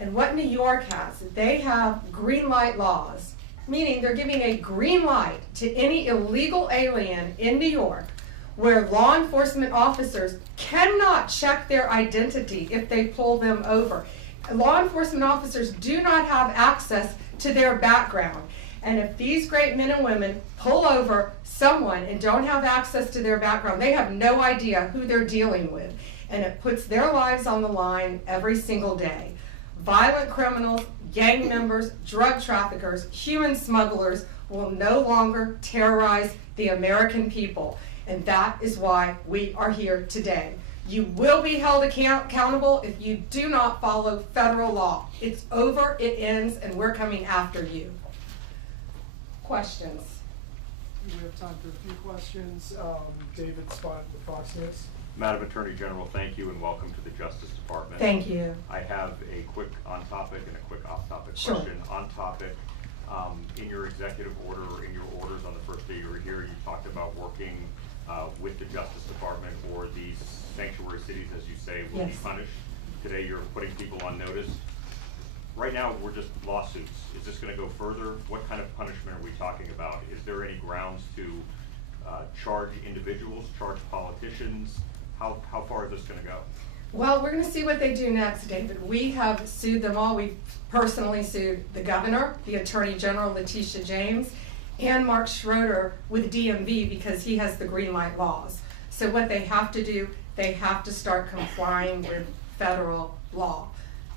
And what New York has, they have green light laws, meaning they're giving a green light to any illegal alien in New York where law enforcement officers cannot check their identity if they pull them over. Law enforcement officers do not have access to their background. And if these great men and women pull over someone and don't have access to their background, they have no idea who they're dealing with. And it puts their lives on the line every single day. Violent criminals, gang members, drug traffickers, human smugglers will no longer terrorize the American people. And that is why we are here today. You will be held accountable if you do not follow federal law. It's over, it ends, and we're coming after you. Questions? We have time for a few questions. David Spott with Fox News. Madam Attorney General, thank you and welcome to the Justice Department. Thank you. I have a quick on-topic and a quick off-topic Sure. question. On-topic, in your executive order or in your orders on the first day you were here, you talked about working with the Justice Department, or these sanctuary cities, as you say, will be Yes. punished. Today you're putting people on notice. Right now we're just lawsuits. Is this going to go further? What kind of punishment are we talking about? Is there any grounds to charge individuals, charge politicians? How far is this going to go? Well, we're going to see what they do next, David. We have sued them all. We've personally sued the governor, the Attorney General, Letitia James, and Mark Schroeder with DMV because he has the green light laws. So what they have to do, they have to start complying with federal law.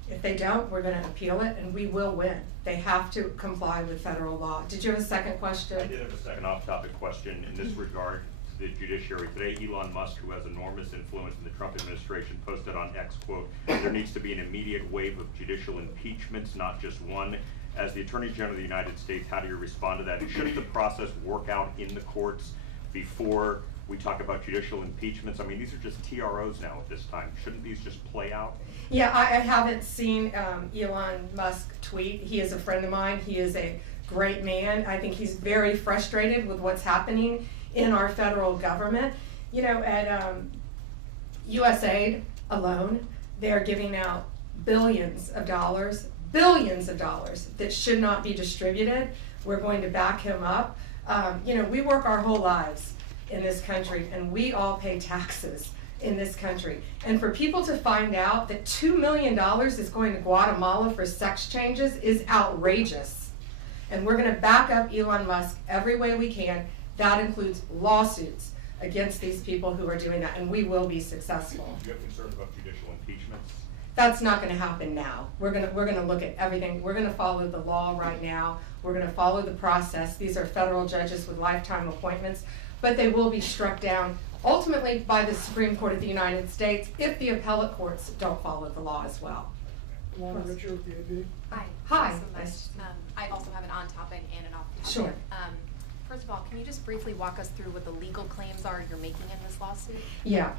If they don't, we're going to appeal it and we will win. They have to comply with federal law. Did you have a second question? I did have a second off-topic question in this regard to the judiciary. Today, Elon Musk, who has enormous influence in the Trump administration, posted on X, quote, "There needs to be an immediate wave of judicial impeachments, not just one." As the Attorney General of the United States, how do you respond to that? Shouldn't the process work out in the courts before we talk about judicial impeachments? I mean, these are just TROs now at this time. Shouldn't these just play out? Yeah, I haven't seen Elon Musk tweet. He is a friend of mine. He is a great man. I think he's very frustrated with what's happening in our federal government. You know, at USAID alone, they're giving out billions of dollars that should not be distributed. We're going to back him up. You know, we work our whole lives in this country and we all pay taxes in this country. And for people to find out that $2 million is going to Guatemala for sex changes is outrageous. And we're going to back up Elon Musk every way we can. That includes lawsuits against these people who are doing that, and we will be successful. Do you have concerns about judicial impeachments? That's not going to happen now. We're going to look at everything. We're going to follow the law right now. We're going to follow the process. These are federal judges with lifetime appointments, but they will be struck down ultimately by the Supreme Court of the United States if the appellate courts don't follow the law as well. Lana Richard with the AB. Hi. Hi. Thanks so much. I also have an on-topic and an off-topic. Sure. First of all, can you just briefly walk us through what the legal claims are you're making in this lawsuit? Yeah,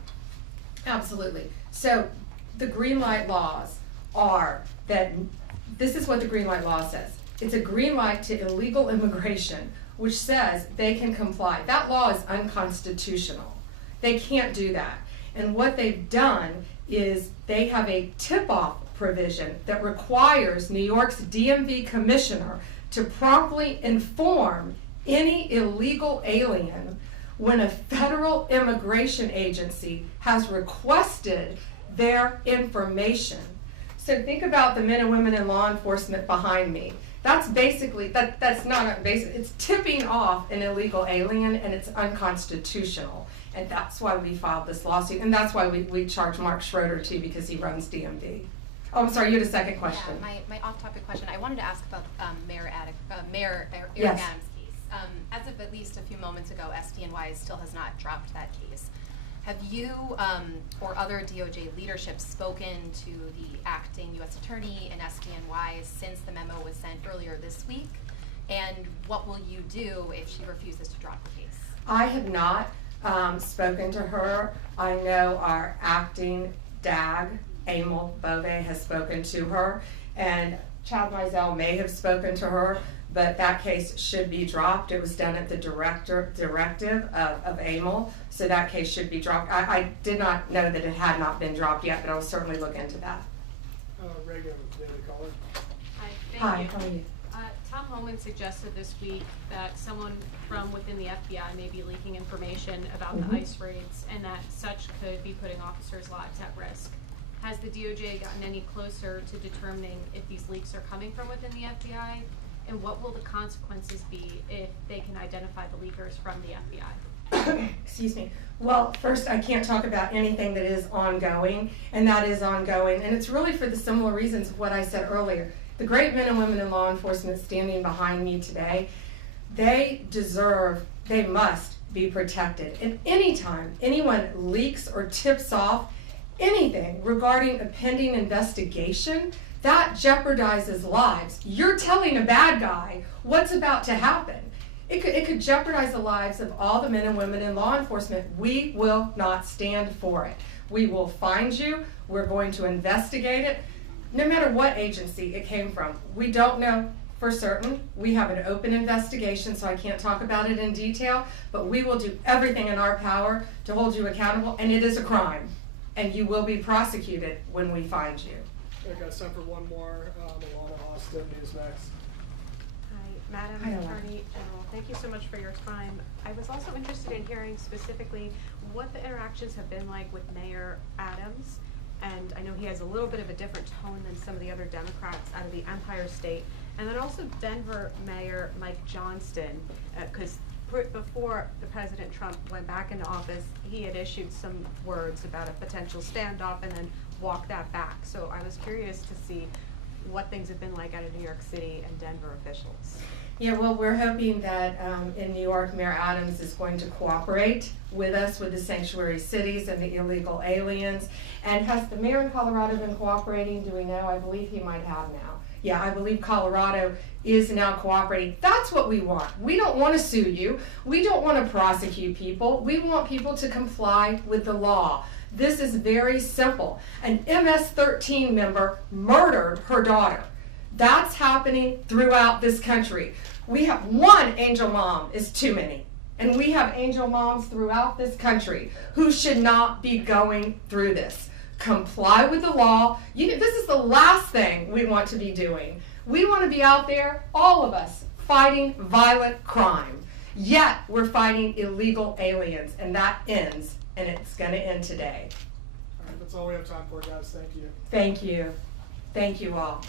absolutely. So the green light laws are that, this is what the green light law says. It's a green light to illegal immigration, which says they can comply. That law is unconstitutional. They can't do that. And what they've done is they have a tip-off provision that requires New York's DMV commissioner to promptly inform any illegal alien when a federal immigration agency has requested their information. So think about the men and women in law enforcement behind me. That's basically, that's not a basic, it's tipping off an illegal alien and it's unconstitutional. And that's why we filed this lawsuit, and that's why we charge Mark Schroeder too, because he runs DMV. Oh, I'm sorry, you had a second question. Yeah, my off-topic question, I wanted to ask about Mayor Eric Yes. Adams' case. As of at least a few moments ago, SDNY still has not dropped that case. Have you or other DOJ leadership spoken to the acting U.S. Attorney and SDNY since the memo was sent earlier this week? And what will you do if she refuses to drop the case? I have not spoken to her. I know our acting DAG, Emil Bove, has spoken to her, and Chad Mizell may have spoken to her, but that case should be dropped. It was done at the directive of Emil, so that case should be dropped. I did not know that it had not been dropped yet, but I will certainly look into that. Reagan, Daily Caller. Hi, Hi, thank you. how are you? Tom Homan suggested this week that someone from within the FBI may be leaking information about the ICE raids and that such could be putting officers' lives at risk. Has the DOJ gotten any closer to determining if these leaks are coming from within the FBI? And what will the consequences be if they can identify the leakers from the FBI? Excuse me. Well, first, I can't talk about anything that is ongoing, and that is ongoing. And it's really for the similar reasons of what I said earlier. The great men and women in law enforcement standing behind me today, they must be protected. And anytime anyone leaks or tips off anything regarding a pending investigation, that jeopardizes lives. You're telling a bad guy what's about to happen. It could jeopardize the lives of all the men and women in law enforcement. We will not stand for it. We will find you. We're going to investigate it, no matter what agency it came from. We don't know for certain. We have an open investigation, so I can't talk about it in detail, but we will do everything in our power to hold you accountable, and it is a crime, and you will be prosecuted when we find you. Okay, guys, time for one more. Alana Austin, Newsmax. Hi, Madam Hi, Alana. Attorney General. Thank you so much for your time. I was also interested in hearing specifically what the interactions have been like with Mayor Adams. And I know he has a little bit of a different tone than some of the other Democrats out of the Empire State. And then also Denver Mayor Mike Johnston, because before the President Trump went back into office, he had issued some words about a potential standoff and then walked that back. So I was curious to see what things have been like out of New York City and Denver officials. Yeah, well, we're hoping that in New York, Mayor Adams is going to cooperate with us with the sanctuary cities and the illegal aliens. And has the mayor in Colorado been cooperating? Do we know? I believe he might have now. Yeah, I believe Colorado is now cooperating. That's what we want. We don't want to sue you. We don't want to prosecute people. We want people to comply with the law. This is very simple. An MS-13 member murdered her daughter. That's happening throughout this country. We have one angel mom is too many. And we have angel moms throughout this country who should not be going through this. Comply with the law. This is the last thing we want to be doing. We want to be out there, all of us, fighting violent crime. Yet we're fighting illegal aliens, and that ends, and it's going to end today. All right, that's all we have time for, guys. Thank you. Thank you. Thank you all.